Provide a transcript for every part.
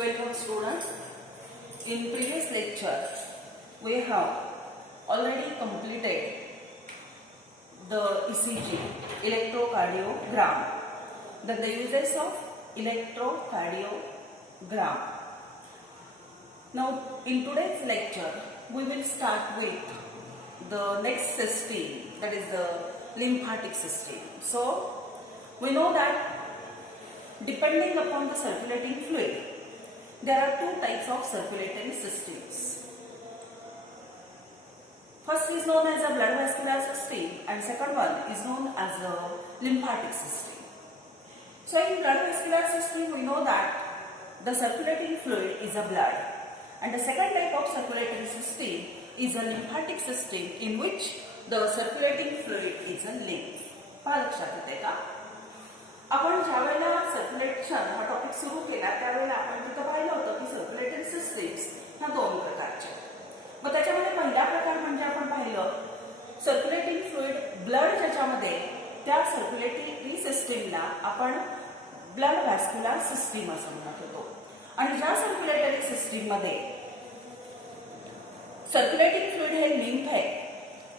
Welcome students. In previous lecture we have already completed the ECG, electrocardiogram, then the uses of electrocardiogram. Now in today's lecture we will start with the next system, that is the lymphatic system. So we know that depending upon the circulating fluid, there are two types of circulatory systems. First is known as a blood vascular system and second one is known as a lymphatic system. So in blood vascular system we know that the circulating fluid is a blood, and the second type of circulatory system is a lymphatic system in which the circulating fluid is a lymph. पहा लक्षात येते का? आपण ज्यावेळेला circulation हा topic सुरू केला त्यावेळेला आपण तिथे पाहिलं होतं की सर्क्युलेटरी सिस्टीम्स ह्या दोन प्रकारच्या. मग त्याच्यामध्ये पहिला प्रकार म्हणजे आपण पाहिलं सर्क्युलेटिंग फ्लुइड ब्लड, ज्याच्यामध्ये त्या सर्क्युलेटरी सिस्टीमला आपण ब्लड व्हॅस्क्युलर सिस्टीम असं म्हणत होतो. आणि ज्या सर्क्युलेटरी सिस्टीम मध्ये सर्क्युलेटिंग फ्लुइड हे लिम्फ आहे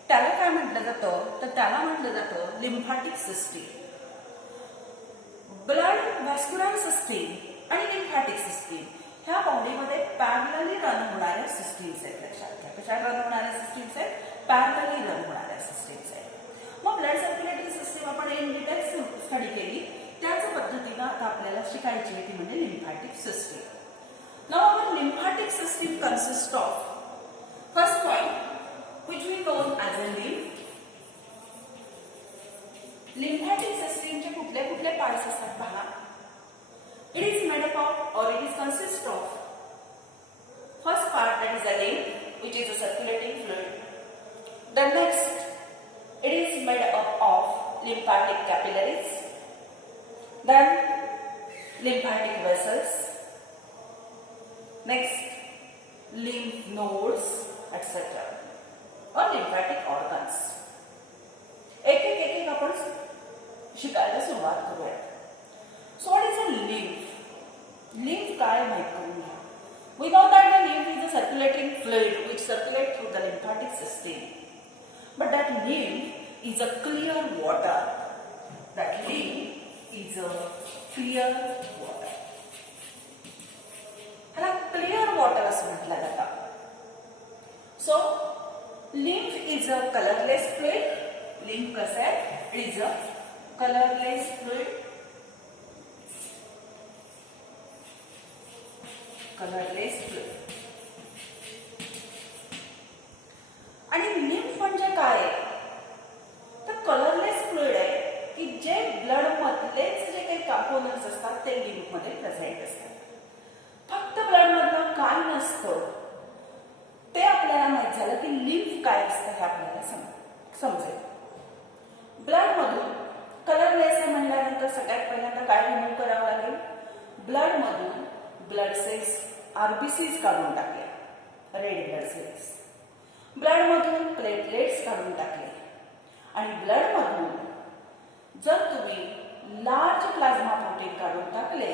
त्याला काय म्हटलं जातं, तर त्याला म्हटलं जातं lymphatic system. Blood vascular system आणि लिम्फॅटिक सिस्टीम ह्या बॉडीमध्ये पॅरलली रन होणाऱ्या सिस्टीम्स आहेत. लक्षात घ्या, कशा रन होणाऱ्या सिस्टीम्स आहेत? पॅरलली रन होणाऱ्या सिस्टीम्स आहेत. मग ब्लड सर्क्युलेटरी सिस्टीम आपण इन डिटेल्स स्टडी केली, त्याच पद्धतीने आता आपल्याला शिकायची आहे ती म्हणजे lymphatic system. Now our lymphatic system consist of first point which we known as a lymph. Lymphatic system चे कुठले कुठले पार्ट्स असतात पहा. It is made up of, or it is consist of, first part that is the lymph, which is a circulating fluid. The next, it is made up of lymphatic capillaries, then lymphatic vessels, next lymph nodes, etc. और lymphatic organs. एक एक आपण शिकायला सुरुवात करूया. So what is a lymph? Lymph काय माहित करून घ्या. We know that the lymph is a circulating fluid which circulates through the lymphatic system, but that lymph is a clear water. That lymph is a clear water. ह्याला clear water असं म्हटलं जातं. So lymph is a colorless fluid. lymph कसं आहे? It is a colorless fluid. colorless fluid. आणि lymph म्हणजे काय आहे? तर कलरलेस फ्लुइड आहे की जे ब्लड मधलेच जे काही कंपोनेंट्स असतात ते lymph मध्ये प्रेझेंट असतात. फक्त ब्लड मधलं काय नसतं ते आपल्याला माहित झालं की लिम्फ काय असतं हे आपल्याला समजेल. ब्लड मधून कलरलेस आहे म्हणल्यानंतर सगळ्यात पहिल्यांदा काय रिमूव्ह करावं लागेल? ब्लड मधून ब्लड सेल्स, आरबीसीज काढून टाकले, रेड ब्लड सेल्स. ब्लड मधून प्लेटलेट्स काढून टाकले. आणि ब्लड मधून जर तुम्ही लार्ज प्लाझ्मा प्रोटीन काढून टाकले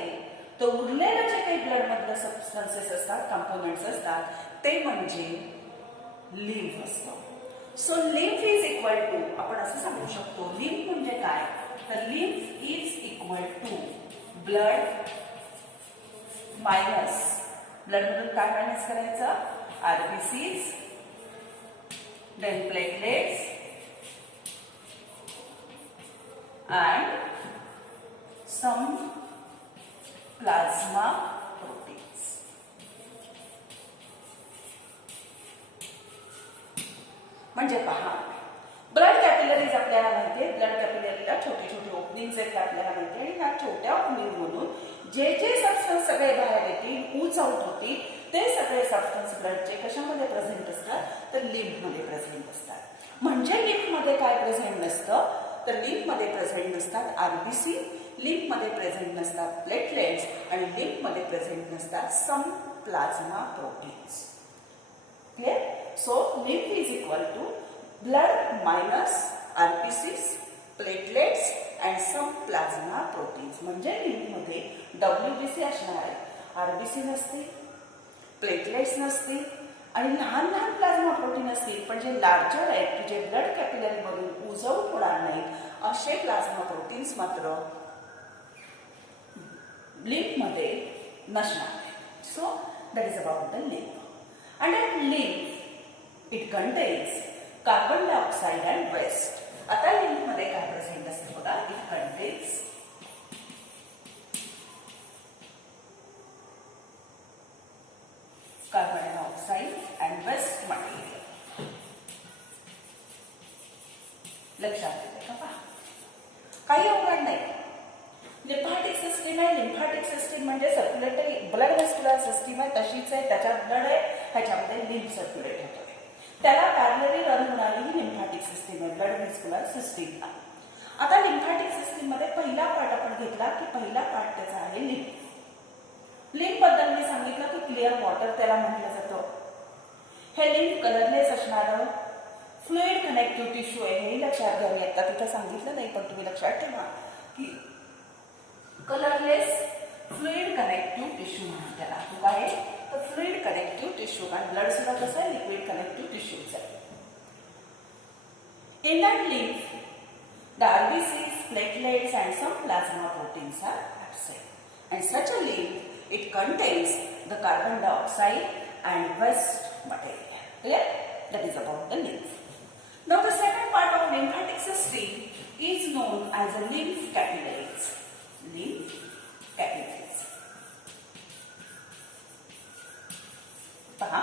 तर उरलेलं जे काही ब्लड मधलं सबस्टन्सेस असतात, कंपोनेंट्स असतात, ते म्हणजे लिम्फ असतं. So lymph is equal to, आपण असं सांगू शकतो, लिम्फ म्हणजे काय? तर lymph is equal to blood minus, blood मधून काय मायनस करायचं? RBCs, then platelets and some plasma proteins. म्हणजे पहा, ब्लड कॅपिलरीज आपल्याला माहिती आहे. ब्लड कॅपिलरीला छोटे छोटे ओपनिंग्स आहेत आपल्याला माहिती आहे. आणि ह्या छोट्या ओपनिंग मधून जे जे सबस्टन्स सगळे बाहेर येतील, ऊच आउट होतील, ते सगळे सबस्टन्स ब्लडचे कशामध्ये प्रेझेंट असतात? तर लिम्फ मध्ये प्रेझेंट असतात. म्हणजे लिम्फ मध्ये काय प्रेझेंट नसतं? तर लिम्फ मध्ये प्रेझेंट नसतात आरबीसी, लिम्फ मध्ये प्रेझेंट नसतात प्लेटलेट्स, आणि लिम्फ मध्ये प्रेझेंट नसतात some plasma proteins. Clear? So lymph is equal to blood minus RBCs, platelets and some plasma proteins. म्हणजे लिम्फ मध्ये डब्ल्यूबीसी असणार आहे आरबीसी नसतील, प्लेटलेट्स नसतील आणि लहान लहान प्लाझ्मा प्रोटीन असतील, पण जे लार्जर आहेत की जे ब्लड कॅपिलरीमधून उजवून होणार नाहीत असे प्लाझ्मा प्रोटीन्स मात्र लिम्फमध्ये नसणार आहेत. So that is about the lymph. And that lymph it contains carbon dioxide and waste. आता लिम्फमध्ये काय प्रेझेंट असते बघा. It contains carbon dioxide and waste material. लक्षात येते का पहा. काही अवघड नाही. लिम्फॅटिक सिस्टीम आहे. लिम्फॅटिक सिस्टीम म्हणजे सर्क्युलेटरी ब्लड वेस्क्युलर सिस्टीम आहे, तशीच आहे. त्याच्यात ब्लड आहे, ह्याच्यामध्ये लिम्फ सर्क्युलेट होतोय. त्याला पॅरलली रन होणारी ही लिम्फॅटिक सिस्टीम आहे, ब्लड वेस्क्युलर सिस्टीम. आता लिम्फॅटिक सिस्टीम मध्ये पहिला पार्ट आपण घेतला की पहिला पार्ट त्याचा आहे लिम्फ. लिम्फ बद्दल मी सांगितलं की क्लिअर वॉटर त्याला म्हटलं जातं. हे लिम्फ कलरलेस असणारं फ्लुइड कनेक्टिव्ह टिश्यू आहे. हे लक्षात घ्या. मी आता तिथं सांगितलं नाही, पण तुम्ही लक्षात ठेवा की कलरलेस फ्लुइड कनेक्टिव्ह टिश्यू म्हणून त्याला. तो काय आहे तर फ्लुइड कनेक्टिव्ह टिश्यू. कारण ब्लड सुद्धा कसं आहे लिक्विड कनेक्टिव्ह टिश्यूच आहे. In that lymph, the RBCs, platelets and some plasma proteins are absent. And such a lymph, it contains the carbon dioxide and waste material. Clear? That is about the lymph. Now the second part of lymphatic system is known as the lymph capillaries. Lymph capillaries. पहा,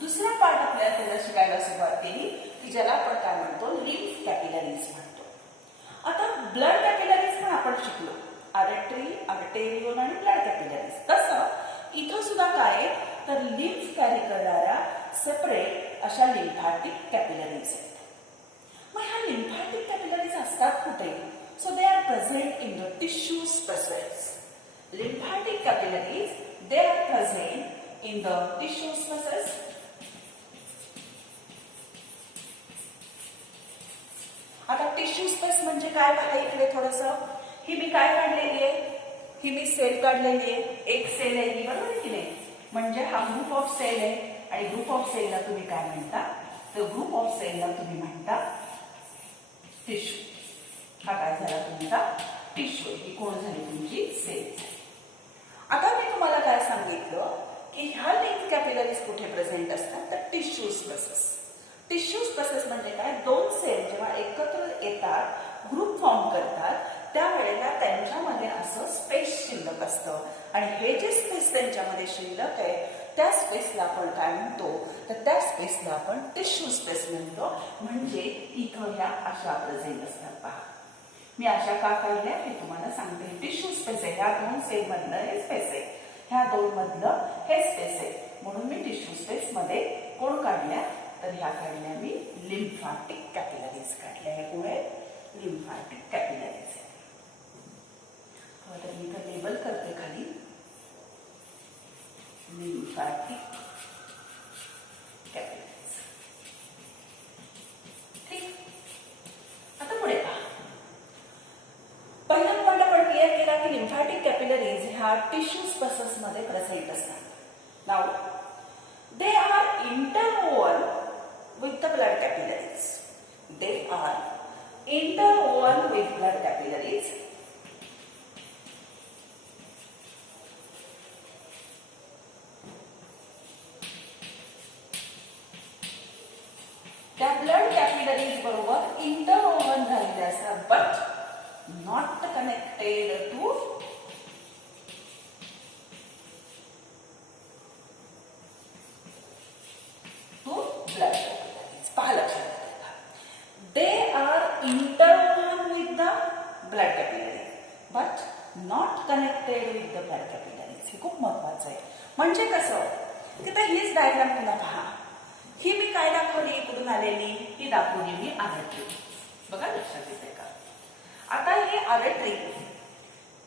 दुसरा part आपल्याला त्याला शिकायला सुरुवात केली की ज्याला आपण काय म्हणतो लिम्फ कॅपिलरीज म्हणतो. आता ब्लड कॅपिलरीज पण आपण शिकलो. आर्टरी, आर्टेरियोल आणि ब्लड कॅपिलरीज. तसं इथं सुद्धा काय तर लिम्फ कॅरी करणाऱ्या सेपरेट अशा लिम्फॅटिक कॅपिलरीज आहेत. मग ह्या लिम्फॅटिक कॅपिलरीज असतात कुठे? So they R present in the tissue spaces. Lymphatic capillaries they are present in the tissue spaces. आता टिश्यू स्पेस म्हणजे काय बघा इकडे थोडस. ही मी काय काढलेली आहे? ही मी सेल काढलेली आहे. एक सेल आहे ही, बरोबर की नाही? म्हणजे हा ग्रुप ऑफ सेल आहे आणि ग्रुप ऑफ सेलला तुम्ही काय म्हणता तर ग्रुप ऑफ सेलला तुम्ही म्हणता टिश्यू. हा काय झाला तुमचा टिश्यू. ही कोण झाली तुमची सेल. आता मी तुम्हाला काय सांगितलं की ह्या लिम्फ कॅपिलरीज कुठे प्रेझेंट असतात तर टिश्यू स्पेसेस. टिश्यू स्पेसेस म्हणजे काय? दोन सेल जेव्हा एकत्र येतात, ग्रुप फॉर्म करतात, त्यावेळेला त्यांच्यामध्ये असं स्पेस शिल्लक असतं आणि हे जे स्पेस त्यांच्यामध्ये शिल्लक आहे त्या स्पेसला आपण काय म्हणतो तर त्या स्पेसला आपण टिश्यू स्पेस म्हणतो. म्हणजे इथं ह्या अशा प्रेझेंट असतात. पहा, मी अशा का काढल्या हे तुम्हाला सांगते. टिश्यू स्पेस आहे. ह्या दोन सेल मधलं हे स्पेस आहे, ह्या दोन मधलं हे स्पेस आहे, म्हणून मी टिश्यू स्पेस मध्ये कोण काढल्या तर ह्या काढल्या मी लिम्फॅटिक कॅपिलरीज काढल्या. हे कोण आहे? Lymphatic capillaries. आता मी इथं लेबल करते खाली लिम्फॅटिक कॅपिलरीज. ठीक. आता पुढे पहा. पहिला पॉइंट आपण क्लिअर केला की लिम्फॅटिक कॅपिलरीज ह्या टिश्यू स्पेसेस मध्ये प्रेझेंट असतात. Now they are interwoven with the blood capillaries. They are interwoven with blood capillaries. त्या ब्लड कॅपिलरीज बरोबर इंटरओव्हन झालेले असतात, but not connected to blood capillaries. पहा लक्षात. they are interwoven with the blood capillaries but not connected with the blood capillaries. हे खूप महत्वाचं आहे. म्हणजे कसं तिथे हीच डायग्राम पुन्हा पहा. ही मी काय दाखवली इकडून आलेली, ही दाखवली मी आर्टरी. बघा लक्षात येते का? आता ही आर्टरी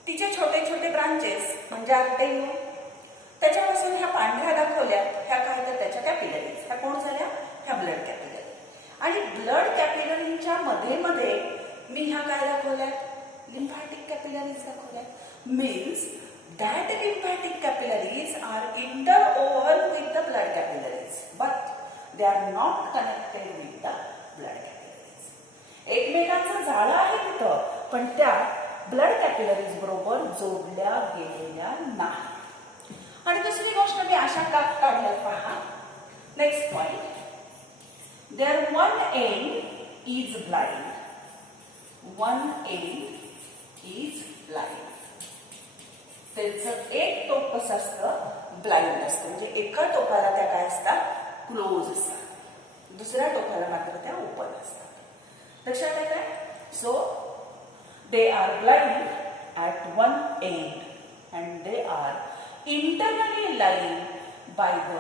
तिचे छोटे छोटे ब्रांचेस म्हणजे आर्टेरिओल, त्याच्यापासून ह्या पांढऱ्या दाखवल्या ह्या काय तर त्याच्या कॅपिलरीज. ह्या कोण झाल्या? ह्या ब्लड कॅपिलरी. आणि ब्लड कॅपिलरीच्या मध्ये मध्ये मी ह्या काय दाखवल्यात? लिम्फॅटिक कॅपिलरीज दाखवल्यात. Means that lymphatic capillaries are interwoven with the blood capillaries, but they are not connected with the blood capillaries. एकमेकांचं जाळं आहे तिथं, पण त्या ब्लड कॅपिलरीज बरोबर जोडल्या गेलेल्या नाही. आणि दुसरी गोष्ट मी अशा का काढल्यात पहा. Next point, their one end is blind. One end is blind. त्याचं एक टोक कसं असतं, ब्लाइंड असतं. म्हणजे एका टोकाला त्या काय असतात, क्लोज असतात, दुसऱ्या टोकाला मात्र त्या ओपन असतात. लक्षात आहे काय? So they R blind at one end and they are internally lined by the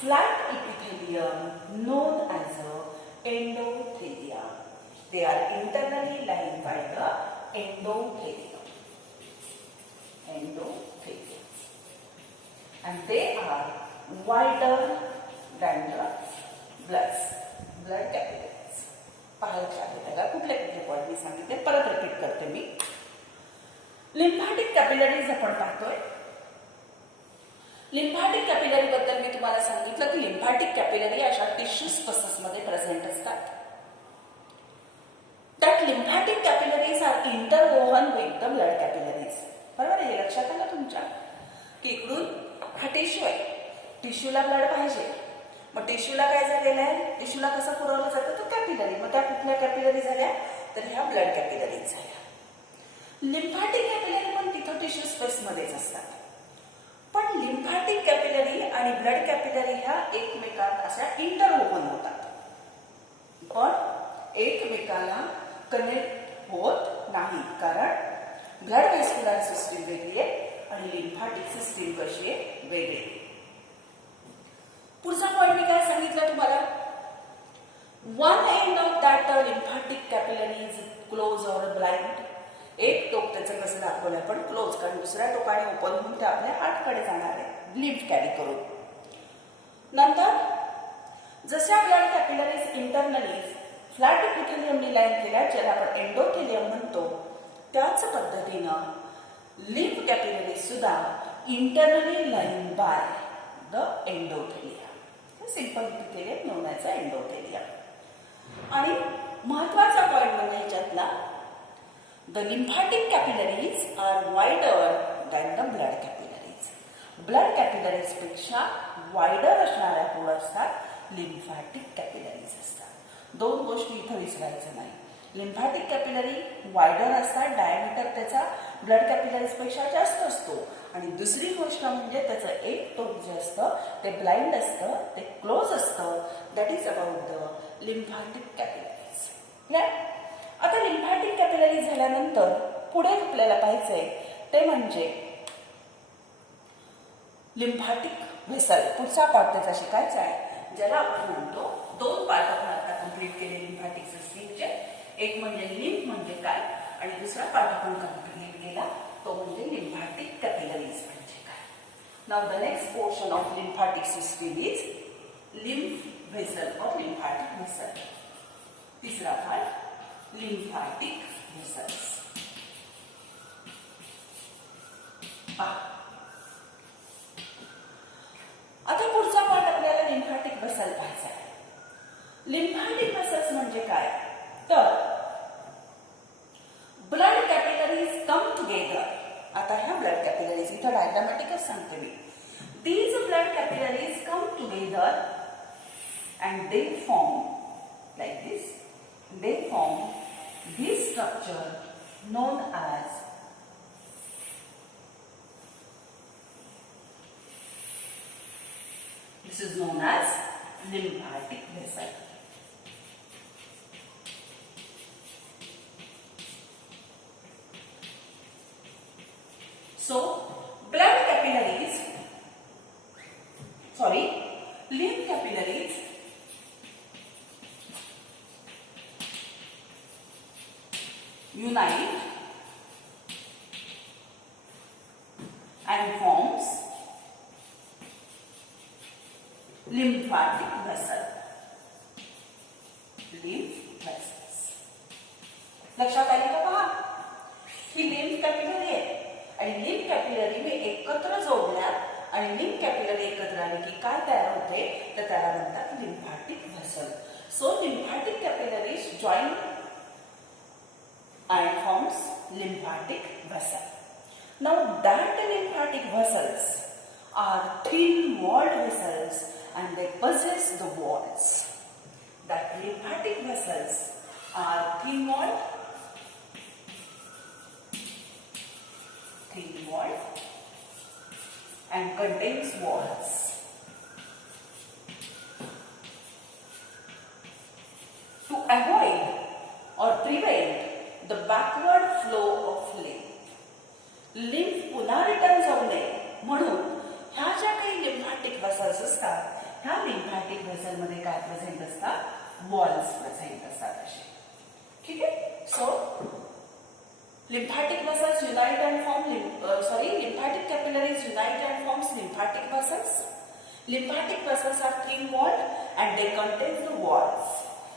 flat epithelium known as endothelium. They are internally lined by the endothelium. Endothelium. And they are wider than the blood capillaries. पहा लक्षात येतं कुठले कुठले point मी सांगितले, परत repeat करते मी. Lymphatic capillaries आपण पाहतोय. लिम्फॅटिक कॅपिलरी बद्दल मी तुम्हाला सांगितलं की लिम्फॅटिक कॅपिलरी अशा टिश्यू स्पेसेस मध्ये प्रेझेंट असतात. That lymphatic capillaries are interwoven with the blood capillaries. बरोबर आहे? लक्षात आलं तुमच्या की इकडून हा टिश्यू आहे, टिश्यूला ब्लड पाहिजे, मग टिश्यूला काय झालेलं आहे, टिश्यूला कसं पुरवलं जातं, तर कॅपिलरी. मग त्या कुठल्या कॅपिलरी झाल्या, तर ह्या ब्लड कॅपिलरीज झाल्या. लिम्फॅटिक कॅपिलरी पण तिथं टिश्यू स्पेस मध्येच असतात. पण लिम्फॅटिक कॅपिलरी आणि ब्लड कॅपिलरी ह्या एकमेकात अशा इंटरवोव्हन होतात, पण एकमेकाला कनेक्ट होत नाही. कारण ब्लड व्हेस्क्युलर सिस्टीम वेगळी आहे आणि लिम्फॅटिक सिस्टीम कशी आहे, वेगळी. पुढचा पॉइंट मी काय सांगितलं तुम्हाला, one end of that lymphatic capillary is close or blind. एक टोक त्याचं कसं दाखवलं आपण, क्लोज, कारण दुसऱ्या टोकाने ओपन होऊन ते आपल्या हार्टकडे जाणार आहे लिम्फ कॅरी करून. नंतर जशा ब्लड कॅपिलरीज इंटरनली फ्लॅट इपिथेलियमनी लाईन केल्या, ज्याला आपण एंडोथेलियम म्हणतो, त्याच पद्धतीनं लिम्फ कॅपिलरीज सुद्धा internally line by the endothelium. Simple epithelium known as endothelium. आणि महत्वाचा पॉइंट म्हणजे ह्याच्यातला, the lymphatic capillaries are wider than the blood capillaries. Blood capillaries पेक्षा wider असणाऱ्या कोण असतात, lymphatic capillaries असतात. दोन गोष्टी इथं विसरायचं नाही. lymphatic capillary wider असतात, डायमीटर त्याचा ब्लड कॅपिलरीज पेक्षा जास्त असतो. आणि दुसरी गोष्ट म्हणजे त्याचं एक टोक जे असतं ते ब्लाइंड असतं, ते क्लोज असतं. That is about the lymphatic capillaries. आता लिम्फॅटिक कॅपिलरी झाल्यानंतर पुढे आपल्याला पाहायचंय ते म्हणजे लिम्फॅटिक व्हेसल. पुढचा पार्ट त्याचा शिकायचा आहे, ज्याला आपण म्हणतो, दोन पार्ट आपण आता कंप्लीट केले लिम्फॅटिक सिस्टीमचे. एक म्हणजे लिम्फ म्हणजे काय, आणि दुसरा पार्ट आपण कंप्लीट केला तो म्हणजे लिम्फॅटिक कॅपिलरीज म्हणजे काय. Now the next portion of lymphatic system is lymph vessel और लिम्फॅटिक व्हेसल. तिसरा पार्ट lymphatic vessels. आता पुढचा पार्ट आपल्याला लिम्फॅटिक व्हेसल पाहायचा आहे. लिम्फॅटिक व्हेसल्स म्हणजे काय, तर ब्लड कॅपिलरीज कम टुगेदर. आता ह्या ब्लड कॅपिलरीज इथं डायग्रामॅटिकच सांगते मी. These blood capillaries come together and they form like this. They form this structure known as lymphatic vessel. So blood capillaries, lymph capillaries unite and forms lymphatic vessel. Lymph vessels. लक्षात आली का? पहा, ही lymph capillary आहे आणि lymph capillary मी एकत्र जोडल्या आणि lymph capillary एकत्र आले की काय तयार होते तर त्याला म्हणतात lymphatic vessel. So lymphatic capillaries join and forms lymphatic vessel. Now that lymphatic vessels are thin-walled vessels and they possess the walls. That lymphatic vessels are thin-walled and contains walls. To avoid or prevent the backward flow of lymph. Lymph पुन्हा return जाऊ नये म्हणून ह्या ज्या काही lymphatic vessels असतात ह्या lymphatic vessel मध्ये काय प्रेझेंट असतात, वॉल्स प्रेझेंट असतात असे. ठीक आहे. So lymphatic vessels unite and form lymphatic capillaries unite and forms lymphatic vessels. Lymphatic vessels are thin walled and they contain the walls,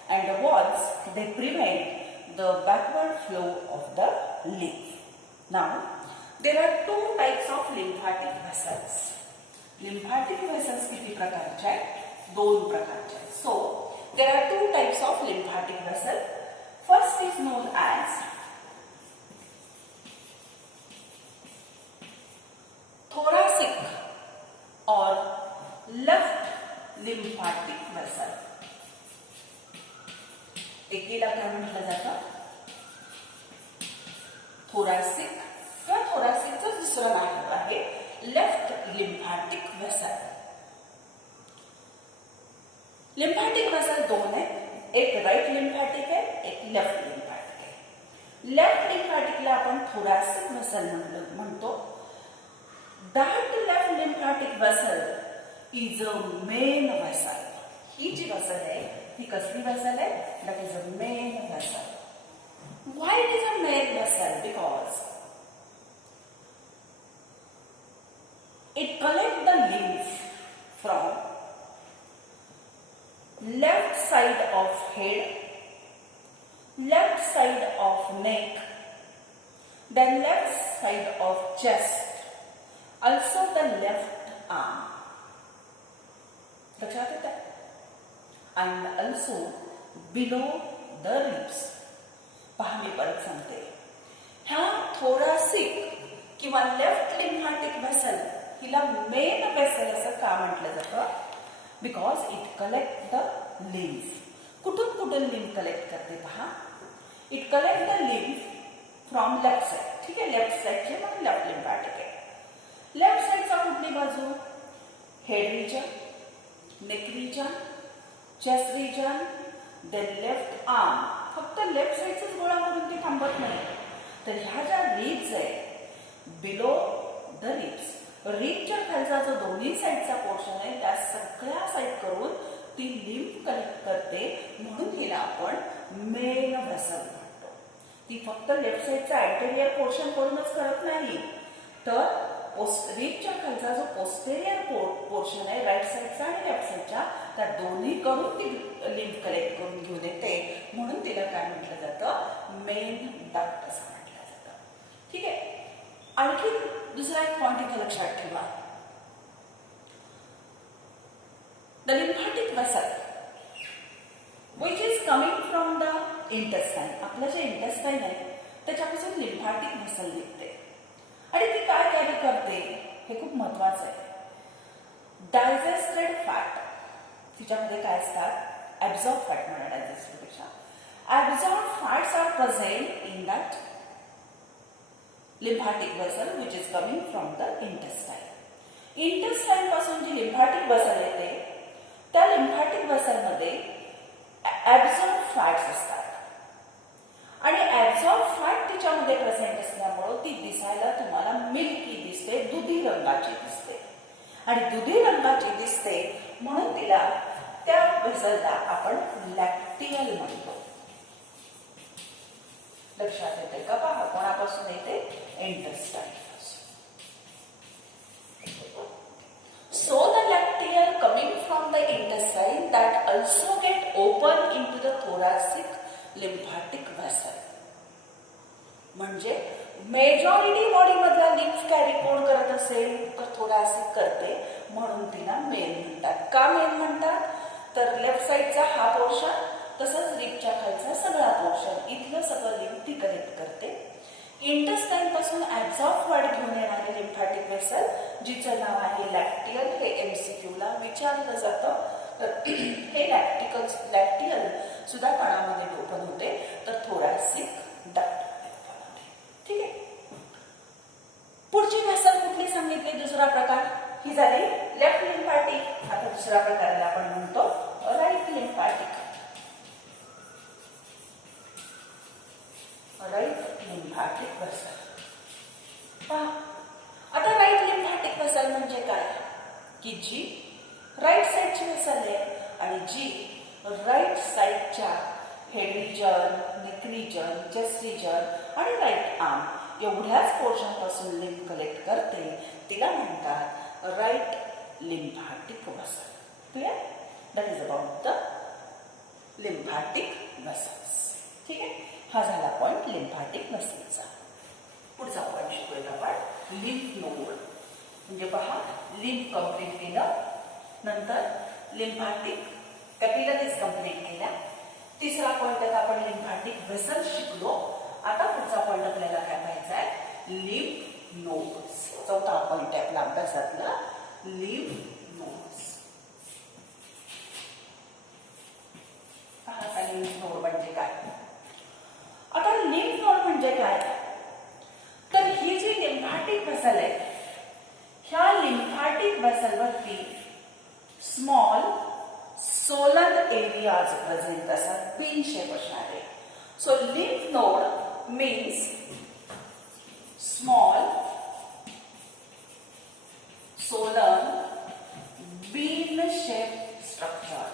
and the walls they prevent the backward flow of the lymph. Now there are two types of lymphatic vessels. Lymphatic vessels किती प्रकारचे आहेत, दोन प्रकारचे आहेत. So there are two types of lymphatic vessel. First is known as thoracic or left lymphatic vessel. एकीला काय म्हटलं जातं, thoracic किंवा thoracic दुसरं नाव आहे left lymphatic vessel. lymphatic vessel दोन आहेत, एक राईट lymphatic आहे, एक लेफ्ट lymphatic आहे. लेफ्ट lymphaticला आपण thoracic vessel म्हणतो. That left lymphatic vessel is a main vessel. He G vessel आहे ही कसली vessel आहे, that is a main vessel. Why it is a main vessel? Because it collects the lymph from left side of head, left side of neck, then left side of chest, also the left arm. लक्षात येतं? And also below the ribs. पहा मी परत सांगते. ह्या thoracic किंवा left lymphatic vessel हिला main vessel असं का म्हटलं जातं? Because it collects the lymph. कुठून कुठून lymph कलेक्ट करते पहा. It collects the lymph from left side. ठीक आहे, लेफ्ट साइडचे मग लेफ्ट lymphatic आहे. लेफ्ट साइडचा कुठली बाजू, head region, neck region, chest region, then left arm. फक्त लेफ्ट साइडचाच गोळा करून ते थांबत नाही. तर ह्या ज्या रिब्स आहेत बिलो द रिब्स, रिबच्या खालचा जो दोन्ही साइडचा पोर्शन आहे त्या सगळ्या साइड करून ती लिम्फ कलेक्ट करते, म्हणून हिला आपण मेन व्हेसल म्हणतो. ती फक्त लेफ्ट साइडचा अँटेरियर पोर्शन करूनच करत नाही, तर रिबच्या खालचा जो पोस्टेरियर पोर्शन आहे राईट साइडचा आणि लेफ्ट साइडच्या त्या दोन्ही करून ती लिम्फ कलेक्ट करून घेऊन येते, म्हणून तिला काय म्हटलं जातं, मेन डक्ट असं म्हटलं जातं. ठीक आहे. आणखी दुसरा एक पॉइंट इथे लक्षात ठेवा. The lymphatic vessel which is coming from the intestine. आपलं जे इंटेस्टाईन आहे त्याच्यापासून लिम्फॅटिक व्हेसल निघते आणि ती काय कॅरी करते हे खूप महत्वाचं आहे. डायजेस्टेड फॅट, तिच्यामध्ये काय असतात, ऍब्झॉर्ब फॅट म्हणा डायजेस्टेड पेक्षा. Absorb fats are present in that lymphatic vessel which is coming from the intestine. Intestine पासून जी lymphatic vessel येते त्या lymphatic vessel मध्ये absorbed fats असतात आणि absorbed fat तिच्यामध्ये प्रेझेंट असल्यामुळे ती दिसायला तुम्हाला मिल्की दिसते, दुधी रंगाची दिसते. आणि दुधी रंगाची दिसते म्हणून तिला त्या व्हेसलला आपण लॅक्टियल म्हणतो. लक्षात येते का? पहा, कोणापासून येते, intestine. So the lacteal coming from the intestine that also get open into the thoracic lymphatic vessel. म्हणजे मेजॉरिटी बॉडी मधला लिम्फ कॅरी कोण करत असेल तर थोरासिक करते, म्हणून तिला मेन म्हणतात. का मेन म्हणतात तर लेफ्ट साइडचा हा पोर्शन, तसंच लिम्फच्या खालचा सगळा पोर्शन, इथलं सगळं लिम्फ ती कलेक्ट करते. इंटेस्टाईन पासून ऍब्झॉर्ब फॅट घेऊन येणारे लिम्फॅटिक वेसल, जिचं नाव आहे लॅक्टियल, हे MCQ ला विचारलं जातं. तर हे लॅक्टियल सुद्धा कणामध्ये ओपन होते, तर थोरॅसिक डक्ट. ठीक आहे. पुढची वेसल कुठली सांगितली? दुसरा प्रकार. ही झाली लेफ्ट लिम्फॅटिक. आता दुसऱ्या प्रकाराला आपण म्हणतो right lymphatic. Right lymphatic vessel. पहा, आता राईट लिम्फॅटिक वेसल म्हणजे काय की जी राईट साईडची वेसल आहे आणि जी राईट साईडच्या head region, neck region, chest region आणि राईट आर्म एवढ्याच पोर्शन पासून लिम्फ कलेक्ट करते, तिला म्हणतात right lymphatic vessel. Clear? That is about the lymphatic vessels. ठीक आहे. हा झाला पॉइंट लिम्फॅटिक वेसलचा. पुढचा पॉइंट शिकूया आपण लिम्फ नोड. म्हणजे पहा, लिम्फ कंप्लीट केलं, नंतर लिम्फॅटिक कॅपिलरीज कंप्लीट केल्या. तिसरा पॉइंट आता आपण लिम्फॅटिक वेसल शिकलो. आता पुढचा पॉइंट आपल्याला काय पाहायचा आहे? Lymph nodes. चौथा पॉइंट आहे आपला अभ्यासातला लिम्फ नोड्स. आता लिम्फ नोड म्हणजे काय? आता लिम्फ नोड म्हणजे काय तर ही जी लिम्फॅटिक वेसल आहे, ह्या लिम्फॅटिक वेसल वरती स्मॉल सोलर एरियाज प्रेझेंट असतात, पिन शेप असणारे. So lymph node means small solar bean shaped structure,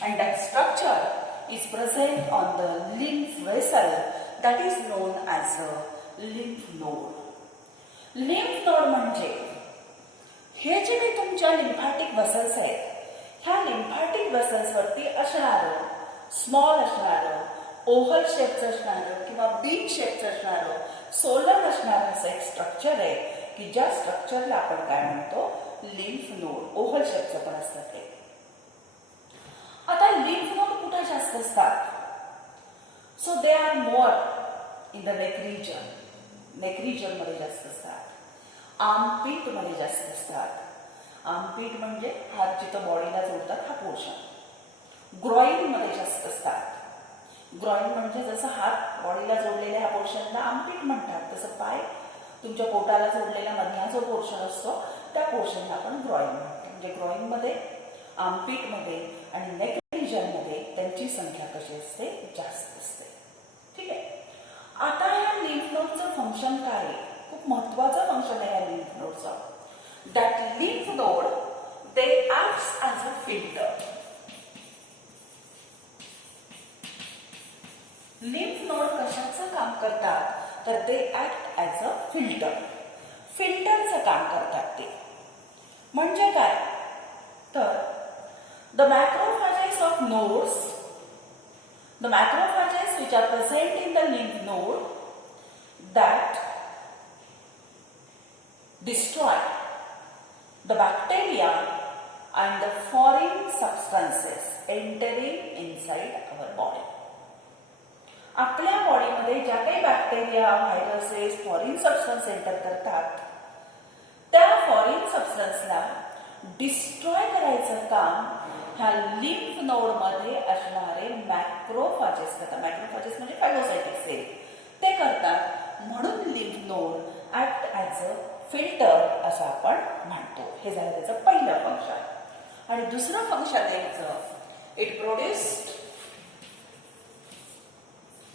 and that structure is present on the lymph vessel that is known as a lymph node. lymph node म्हणजे हे जे काही तुमच्या lymphatic vessels आहेत, ह्या lymphatic vessels वरती असणारं small असणारं, ओव्हल शेपचं असणारं किंवा बीन शेपचं असणारं, सोलर असणारं असं एक स्ट्रक्चर आहे की ज्या स्ट्रक्चरला आपण काय म्हणतो? Lymph node. ओव्हल शेपचं पण असतं ते. आता लिम्फ नोड कुठे जास्त असतात? So they are more in the neck region. Neck region मध्ये जास्त असतात. आर्मपीट मध्ये जास्त असतात. आर्मपीट म्हणजे हात जिथं बॉडीला जोडतात हा पोर्शन. ग्रॉइन मध्ये जास्त असतात. ग्रॉइन म्हणजे जसं हात बॉडीला जोडलेल्या ह्या पोर्शनला आर्मपीट म्हणतात, तसं पाय तुमच्या पोटाला जोडलेला मधला जो पोर्शन असतो त्या पोर्शनला आपण ग्रॉइन म्हणतो. म्हणजे ग्रॉइन मध्ये, आर्मपीट मध्ये आणि नेक रिजन मध्ये त्यांची संख्या कशी असते? जास्त असते. ठीक आहे. आता या लिम्फ नोडचं फंक्शन काय आहे? खूप महत्वाचं फंक्शन आहे या लिम्फ नोडचं. That lymph node they acts as a filter. Lymph node कशाचं काम करतात तर ते ऍक्ट ॲज अ फिल्टर. फिल्टरचं काम करतात ते. म्हणजे काय तर the macrophages of nodes, the macrophages which are present in the lymph node that destroy the bacteria and the foreign substances entering inside our body. आपल्या बॉडीमध्ये ज्या काही bacteria, viruses, foreign substance enter करतात, त्या फॉरेन सबस्टन्सला डिस्ट्रॉय करायचं काम ह्या lymph node मध्ये असणारे मॅक्रोफाजेस करतात. मॅक्रोफाजेस म्हणजे फॅगोसाइटिक सेल ते करतात. म्हणून lymph node act as a filter असं आपण म्हणतो. हे झालं त्याचं पहिलं फंक्शन. आणि दुसरं फंक्शन द्यायचं, इट प्रोड्यूस्ड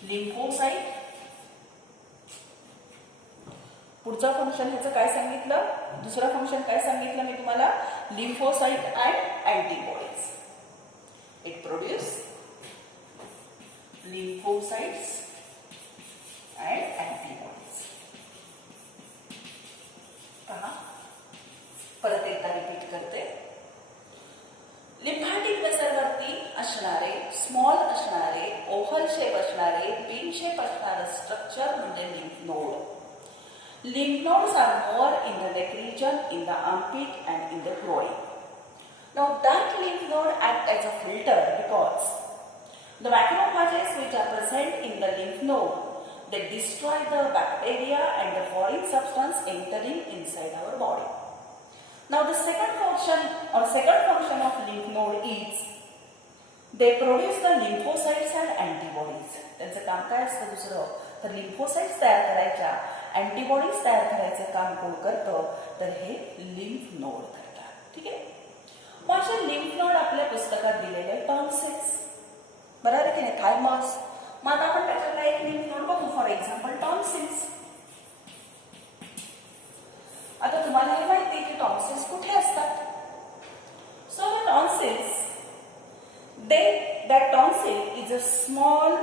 लिम्फोसाइट. पुढचं फंक्शन ह्याचं काय सांगितलं? दुसरं फंक्शन काय सांगितलं मी तुम्हाला? Lymphocyte and antibodies. It produce lymphocytes and antibodies. पहा, परत एकदा रिपीट करते. लिम्फॅटिक वेसलवरती असणारे स्मॉल असणारे, ओव्हल शेप असणारे, bin Lymph nodes are more in the neck region, in the armpit and in the groin. Now that lymph node acts as a filter because the macrophages which are present in the lymph node, they destroy the bacteria and the foreign substance entering inside our body. Now the second function of lymph node is they produce the lymphocytes and antibodies. त्यांचं काम काय असतं दुसरं तर lymphocytes तयार करायच्या, antibodies तयार करायचं काम कोण करतं तर हे lymph node करतात. ठीक आहे. मग असे lymph node आपल्या पुस्तकात दिलेले टॉन्सिल्स बरोबर की नाही थायमस. मग आता आपण त्याच्यातला एक lymph node बघू. For example tonsils. आता तुम्हाला हे माहिती आहे की टॉन्सिल्स कुठे असतात. So the tonsils that tonsil is a small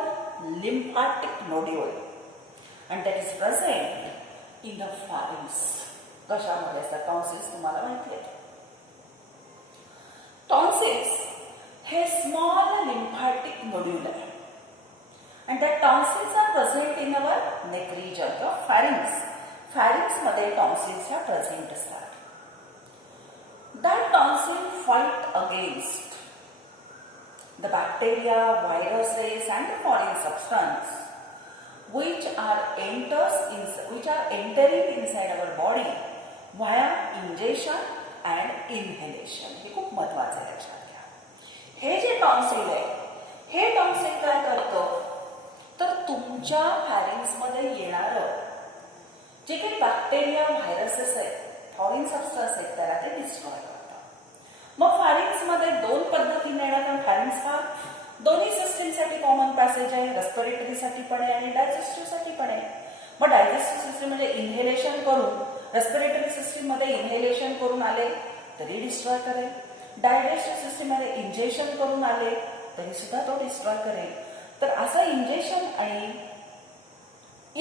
lymphatic nodule and that is present in the pharynx. कशामध्ये असतात टॉन्सिल्स तुम्हाला माहिती आहे. टॉन्सिल्स हे स्मॉल lymphatic nodule आहे and that tonsils are present in our neck region किंवा pharynx. pharynx मध्ये tonsils ह्या प्रेझेंट असतात. that tonsil fight against the bacteria, viruses and the foreign substance which are entering inside our body via ingestion and inhalation. हे खूप महत्त्वाचं आहे लक्षात घ्या. हे जे टॉन्सिल आहे हे टॉन्सिल काय करतं तर तुमच्या फॅरिंग्स मध्ये येणारं जे काही बॅक्टेरिया व्हायरसेस आहेत फॉरेन सबस्टन्स आहेत त्याला ते डिस्ट्रॉय करतात. मग फॅरिंग्स मध्ये दोन पद्धतीने येणार कारण फॅरिंग्स हा दोन्ही सिस्टीमसाठी कॉमन पॅसेज आहे. रेस्पिरेटरीसाठी पण आहे आणि डायजेस्टिव्हसाठी पण आहे. मग डायजेस्टिव्ह सिस्टीम म्हणजे इन्हेलेशन करून रेस्पिरेटरी सिस्टीम मध्ये इन्हेलेशन करून आले तरी डिस्ट्रॉय करेल. डायजेस्टिव्ह सिस्टीम मध्ये इंजेक्शन करून आले तरी सुद्धा तो डिस्ट्रॉय करेल. तर असं इंजेक्शन आणि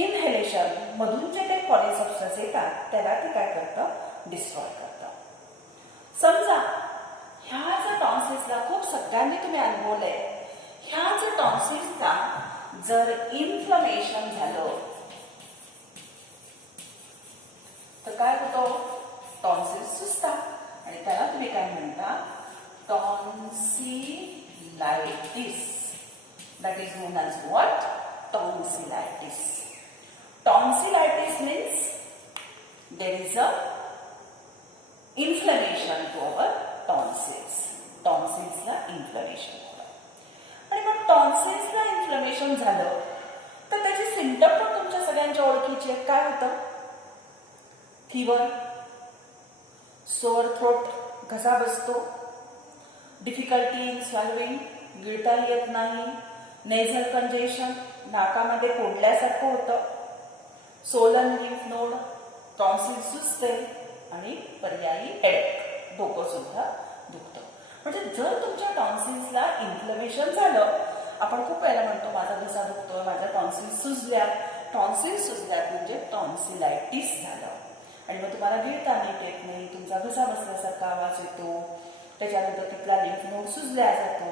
इन्हेलेशन मधून जे काही फॉरेन सबस्टन्स येतात त्याला ते काय करतं डिस्ट्रॉय करतं. समजा ह्या जर टॉन्सिल्सला खूप सगळ्यांनी तुम्ही अनुभवलंय. ह्या जर टॉन्सिल्सला जर इन्फ्लमेशन झालं तर काय होतं टॉन्सिल्स सुजतात आणि त्याला तुम्ही काय म्हणता tonsillitis. That is known as what tonsillitis. Tonsillitis means there is a inflammation to our tonsils. टॉन्सिल्सला इन्फ्लमेशन होतं आणि मग टॉन्सिल्सला इन्फ्लमेशन झालं तर त्याची सिम्पटम पण तुमच्या सगळ्यांच्या ओळखीची आहेत. काय होतं फीवर, सोअर थ्रोट, घसा बसतो, डिफिकल्टी इन स्वॅलविंग, गिळता येत नाही, नेझल कंजेशन, नाकामध्ये फोडल्यासारखं होतं, सोलन लिम्फ नोड, टॉन्सिल सुजते आणि पर्यायी हेडेक डोकं सुद्धा दुखतं. म्हणजे जर तुमच्या टॉन्सिल्सला इन्फ्लमेशन झालं आपण खूप वेळेला म्हणतो माझा घसा दुखतोय माझ्या टॉन्सिल्स सुजल्या. टॉन्सिल्स सुजल्यात म्हणजे टॉन्सिलायटिस झालं आणि मग तुम्हाला गिळता नीट येत नाही, तुमचा घसा बसल्यासारखा आवाज येतो, त्याच्यानंतर तिथला लिम्फ नोड सुजल्या जातो,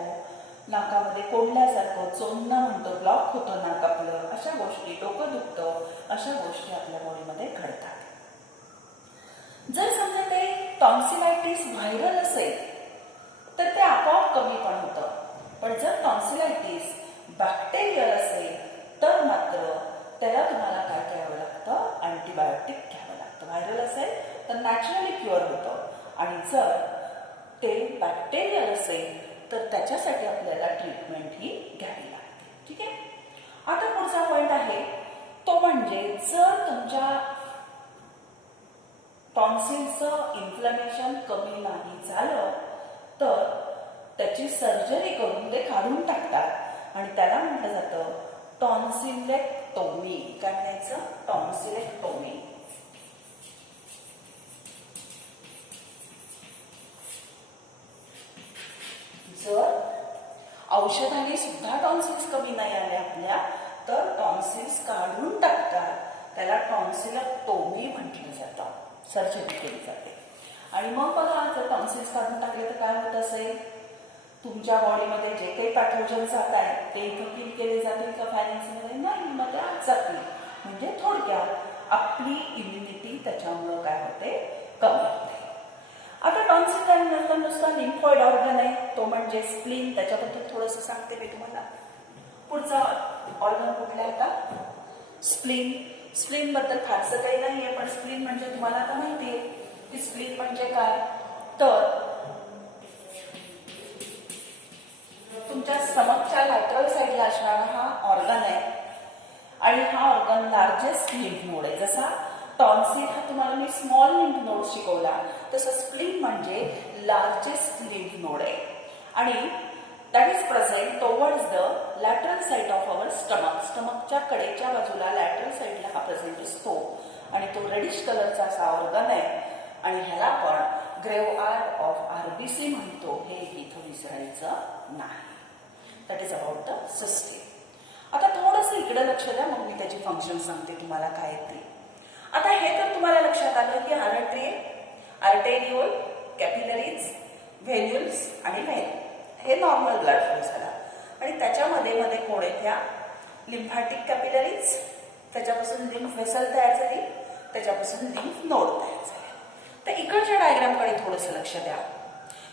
नाकामध्ये कोंडल्यासारखं चोंदणं म्हणतो, ब्लॉक होतं नाक आपलं, अशा गोष्टी, डोकं दुखतं, अशा गोष्टी आपल्या बॉडीमध्ये घडतात. जर समजा ते टॉन्सिलायटिस व्हायरल असेल तर ते आपोआप कमी पण होतं. पण जर टॉन्सिलायटिस बॅक्टेरियल असेल तर मात्र त्याला तुम्हाला काय घ्यावं लागतं अँटीबायोटिक घ्यावं लागतं. व्हायरल असेल तर नॅचरली क्युअर होतं आणि जर ते बॅक्टेरियल असेल तर त्याच्यासाठी आपल्याला ट्रीटमेंट ही घ्यावी लागते. ठीक आहे. आता पुढचा पॉइंट आहे तो म्हणजे जर तुमच्या टॉन्सिलचं इन्फ्लमेशन कमी नाही झालं तर त्याची सर्जरी करून ते काढून टाकतात आणि त्याला म्हटलं जातं टॉन्सिलेक्टोमी. काय म्हणायचं टॉन्सिलेक्टोमी. जर औषधाने सुद्धा टॉन्सिल्स कमी नाही आले आपल्या तर टॉन्सिल्स काढून टाकतात, त्याला टॉन्सिलेक्टोमी म्हटलं जातं, सर्जरी केली जाते. आणि मग बघा जर टॉन्सिल्स काढून टाकले तर काय होत असेल तुमच्या बॉडीमध्ये जे काही पॅथोजन जात आहेत ते इथं किल केले जातील का फॅरिंग्समध्ये नाही, मग ते आत जातील. म्हणजे थोडक्यात आपली इम्युनिटी त्याच्यामुळं काय होते, कमी होते. आता टॉन्सिल झाल्यानंतर नुसता लिम्फॉइड ऑर्गन आहे तो म्हणजे स्प्लीन, त्याच्याबद्दल थोडंसं सांगते मी तुम्हाला. पुढचा ऑर्गन कुठला आहे आता, स्प्लीन. स्प्लीन बद्दल फारसं काही नाहीये, पण स्प्लीन म्हणजे तुम्हाला आता माहितीये की स्प्लीन म्हणजे काय, तर तुमच्या स्टमकच्या लॅटरल साईडला असणारा हा ऑर्गन आहे आणि हा ऑर्गन लार्जेस्ट लिम्फ नोड आहे. जसा टॉन्सिल हा तुम्हाला मी स्मॉल लिम्फ नोड शिकवला, तसं स्प्लीन म्हणजे लार्जेस्ट लिम्फ नोड आहे आणि that is present towards the lateral side of our stomach. स्टमकच्या कडेच्या बाजूला लॅटरल साइडला हा प्रेझेंट असतो आणि तो रेडिश कलरचा असा ऑर्गन आहे आणि ह्याला आपण ग्रेव्ह आर्ट ऑफ आरबीसी म्हणतो, हे इथं विसरायचं नाही. That is about the system. आता थोडंसं इकडे लक्ष द्या, मग मी त्याची फंक्शन सांगते तुम्हाला काय ते. आता हे तर तुम्हाला लक्षात आलं की आर्टरी, आर्टेरिओल, कॅपिलरीज, व्हेन्युल्स आणि व्हेन हे नॉर्मल ब्लड फ्लो झाला आणि त्याच्यामध्ये मध्ये कोण आहेत, ह्या लिम्फॅटिक कॅपिलरीज, त्याच्यापासून लिम्फ व्हेसल तयार झाली, त्याच्यापासून लिम्फ नोड तयार झाले. तर इकडच्या डायग्रामकडे थोडंसं लक्ष द्या.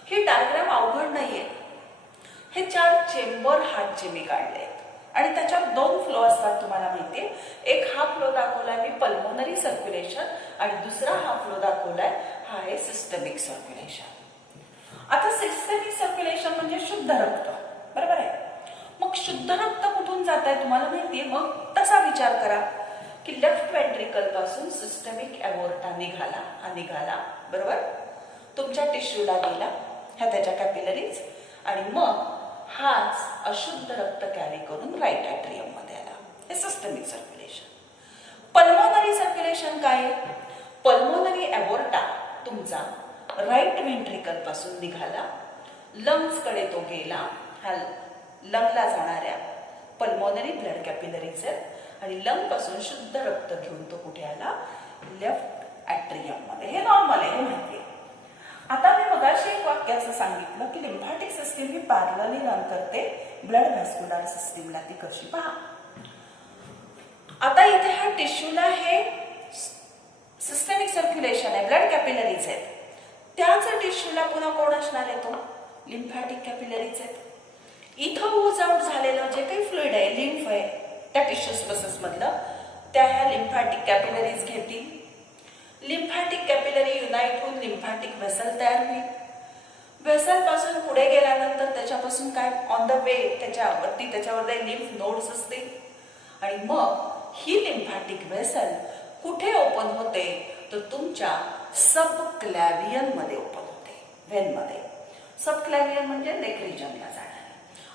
ही डायग्राम अवघड नाहीये. हे 4 चेंबर हार्टचे मी काढले आहेत आणि त्याच्यात 2 फ्लो असतात तुम्हाला माहितीये. एक हा फ्लो दाखवलाय मी पल्मोनरी सर्क्युलेशन आणि दुसरा हा फ्लो दाखवलाय हा आहे सिस्टमिक सर्क्युलेशन. आता सिस्टमिक सर्क्युलेशन म्हणजे शुद्ध रक्त, बरोबर आहे. मग शुद्ध रक्त कुठून जात आहे तुम्हाला माहितीये. मग तसा विचार करा की लेफ्ट वेंट्रिकल पासून सिस्टमिक एवोर्टा निघाला, हा निघाला, बरोबर, तुमच्या टिश्यूला गेला, ह्या त्याच्या कॅपिलरीज, आणि मग हाच अशुद्ध रक्त कॅरी करून राईट ॲट्रियम मध्ये आला. हे सिस्टमिक सर्क्युलेशन. पल्मोनरी सर्क्युलेशन काय, पल्मोनरी एवोर्टा तुमचा राईट वेंट्रिकल पासून निघाला, लंग्स कडे तो गेला, हा लंगला जाणाऱ्या पल्मोनरी ब्लड कॅपिलरीज आहेत आणि लंग पासून शुद्ध रक्त घेऊन तो कुठे आला, लेफ्ट ॲट्रियम मध्ये. हे नॉर्मल आहे, हे माहिती आहे. आता मी मगाशी एक वाक्य असं सांगितलं की लिम्फॅटिक सिस्टीम ही पॅरलली रन करते ब्लड व्हॅस्क्युलर सिस्टीमला, ती कशी पहा. आता इथे हा टिश्यूला हे सिस्टमिक सर्क्युलेशन आहे, ब्लड कॅपिलरीज आहेत. त्याच टिश्यूला पुन्हा कोण असणार आहे, तो लिम्फॅटिक कॅपिलरीज आहेत. इथं ऊज आउट झालेलं जे काही फ्लुइड आहे, लिम्फ आहे, त्या टिश्यूज प्रोसेस मधलं, त्या ह्या लिम्फॅटिक कॅपिलरीज घेतील. लिम्फॅटिक कॅपिलरी युनाइट होऊन लिम्फॅटिक व्हेसल तयार होईल. व्हेसल पासून पुढे गेल्यानंतर त्याच्यापासून काय ऑन द वे त्याच्यावरती त्याच्यावर लिम्फ नोड्स असतील आणि मग ही लिम्फॅटिक व्हेसल कुठे ओपन होते, तर तुमच्या सबक्लॅव्हियन मध्ये ओपन होते, व्हेन मध्ये. सबक्लॅव्हियन म्हणजे नेक रिजनला जाणार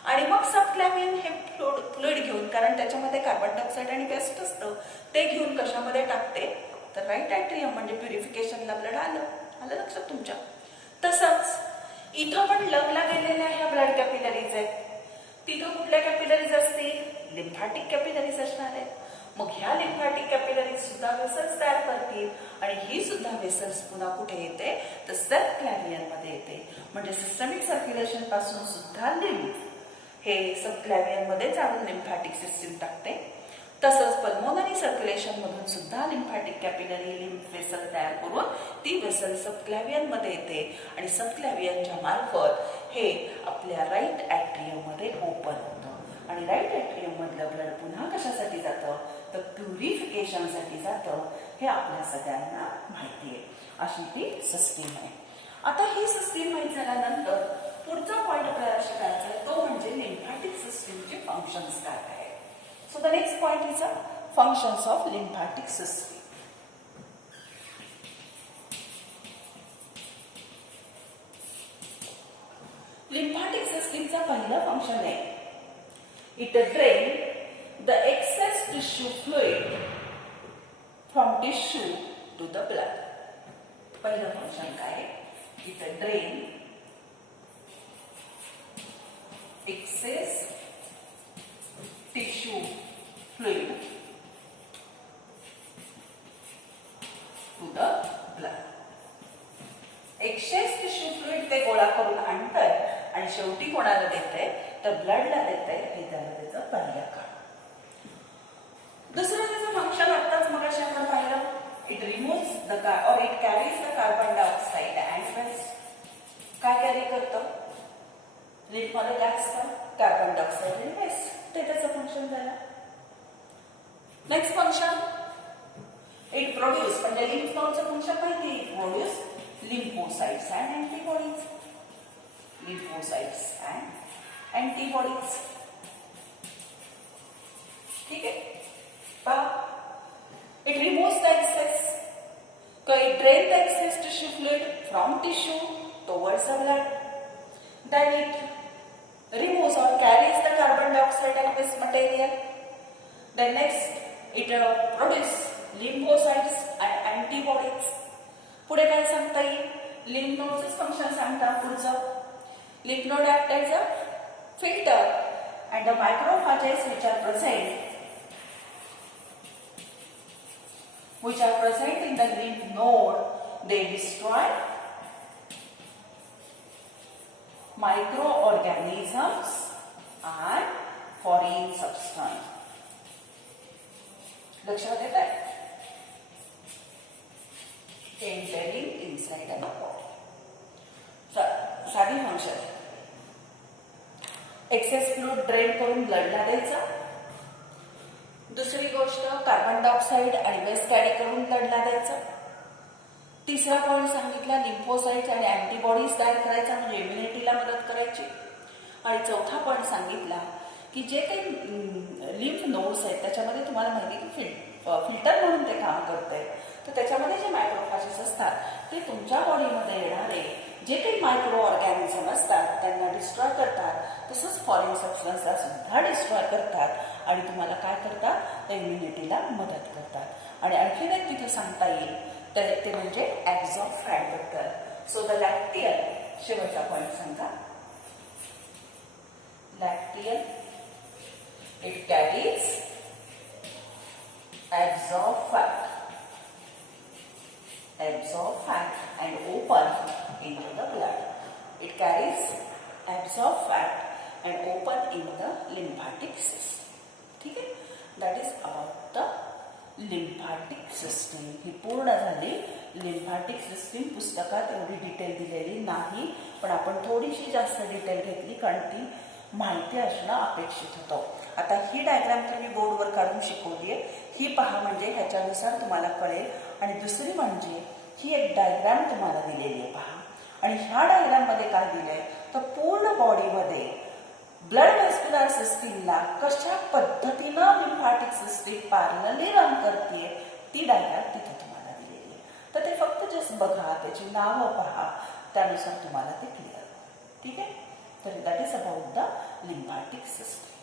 आणि मग सबक्लॅव्हियन हे फ्लुइड घेऊन, कारण त्याच्यामध्ये कार्बन डायऑक्साईड आणि वेस्ट असतं, ते घेऊन कशामध्ये टाकते, तर राईट ॲट्रियम म्हणजे प्युरिफिकेशनला ब्लड आलं लक्षात तुमच्या. तसंच इथं पण लंगला गेलेल्या ह्या ब्लड कॅपिलरीज आहेत, तिथं कुठल्या कॅपिलरीज असतील, लिम्फॅटिक कॅपिलरीज असणार आहेत. मग ह्या लिम्फॅटिक कॅपिलरीज सुद्धा व्हेसल्स तयार करतील आणि ही सुद्धा व्हेसल्स पुन्हा कुठे येते, तर सबक्लॅव्हियन मध्ये येते. म्हणजे सिस्टमिक सर्क्युलेशन पासून सुद्धा लिम्फ हे सबक्लॅव्हियन मध्ये जाऊन लिम्फॅटिक सिस्टीम टाकते. तसंच पल्मोनरी सर्क्युलेशन मधून सुद्धा लिम्फॅटिक कॅपिलरी लिम्फ व्हेसल तयार करून ती व्हेसल सबक्लॅव्हियन मध्ये येते आणि सबक्लॅव्हियनच्या मार्फत हे आपल्या राईट ॲट्रियम मध्ये ओपन होतं आणि राईट ॲट्रियम मधलं ब्लड पुन्हा कशासाठी जातं, तर प्युरिफिकेशनसाठी जातं. हे आपल्या सगळ्यांना माहिती आहे. अशी ती सिस्टीम आहे. आता ही सिस्टीम माहिती झाल्यानंतर पुढचा पॉइंट आपल्याला शिकायचा आहे, तो म्हणजे लिम्फॅटिक सिस्टीमचे फंक्शन्स काय आहेत. So the next point is functions of lymphatic system. Lymphatic system चा पहिला फंक्शन आहे, it drain the excess tissue fluid from tissue to the blood. पहिलं फंक्शन काय आहे, it drain excess tissue fluid to the blood. Excess tissue fluid ते गोळा करून आणतंय आणि शेवटी कोणाला देतंय, तर ब्लडला देतंय. हे त्याला त्याचं पहिलं काम. दुसरं त्याचं फंक्शन आत्ताच मगाशी आपण पाहिलं it removes the or it carries the carbon dioxide and waste. काय कॅरी करतं? लिम्फमध्ये काय असतं? कार्बन डायऑक्साइड आणि वेस्ट. ते त्याचं फंक्शन झालं. नेक्स्ट फंक्शन, इट प्रोड्यूस, म्हणजे लिम्फ नोडचं फंक्शन माहिती, it produce lymphocytes and antibodies. Lymphocytes and antibodies. ठीक है? It removes the excess. So it drains the excess tissue fluid from tissue towards the blood. Then it removes or carries the carbon dioxide and waste material. Then next, it produces lymphocytes and antibodies. पुढे काय सांगता येईल? Lymph नोडचं function सांगता पुढचं. Lymph node act as a filter and the macrophages which are present in the lymph node, they destroy microorganisms and foreign substance. लक्षात येत आहे? Entering inside the body. साधी फंक्शन, एक्सेस फ्लूइड ड्रेन करून ब्लडला द्यायचा. दुसरी गोष्ट, कार्बन डायऑक्साइड आणि waste carry करून ब्लडला द्यायचं. तिसरा पॉईंट सांगितला, लिम्फोसाइट्स आणि अँटीबॉडीज तयार करायचा, म्हणजे इम्युनिटीला मदत करायची. आणि चौथा पॉईंट सांगितला की जे काही लिम्फ नोड्स आहेत त्याच्यामध्ये तुम्हाला माहिती की फिल्टर म्हणून ते काम करते. तर त्याच्यामध्ये जे मायक्रोफॅजेस असतात ते तुमच्या बॉडीमध्ये येणारे जे काही मायक्रो ऑर्गॅनिझम असतात त्यांना डिस्ट्रॉय करतात. तसंच फॉरेन सबस्टन्सला सुद्धा डिस्ट्रॉय करतात आणि तुम्हाला काय करतात, त्या इम्युनिटीला मदत करतात. आणि आणखीन एक तिथे सांगता येईल ते म्हणजे absorb factor. So the lacteal, शेवटचा पॉईंट सांगा. Lacteal, it carries absorb fat and open into the blood. It carries absorb fat and open in the lymphatic system. ठीक आहे? That is about the lymphatic system. ही पूर्ण झाली lymphatic system. पुस्तकात एवढी detail दिलेली नाही, पण आपण थोडीशी जास्त डिटेल घेतली कारण ती माहिती असणं अपेक्षित होतं. आता ही डायग्राम तुम्ही बोर्डवर काढून शिकवली आहे, ही पहा, म्हणजे ह्याच्यानुसार तुम्हाला कळेल. आणि दुसरी म्हणजे ही एक डायग्राम तुम्हाला दिलेली आहे पहा. आणि ह्या डायग्राम मध्ये काय दिलंय तर पूर्ण बॉडीमध्ये ब्लड व्हेस्क्युलर सिस्टीमला कशा पद्धतीनं लिम्फॅटिक सिस्टीम पॅरलली रन करते ती डायग्राम तिथे तुम्हाला दिलेली आहे. तर ते फक्त जस्ट बघा, त्याची नावं पहा, त्यानुसार तुम्हाला ते क्लिअर. ठीक आहे? तर that is about the lymphatic system.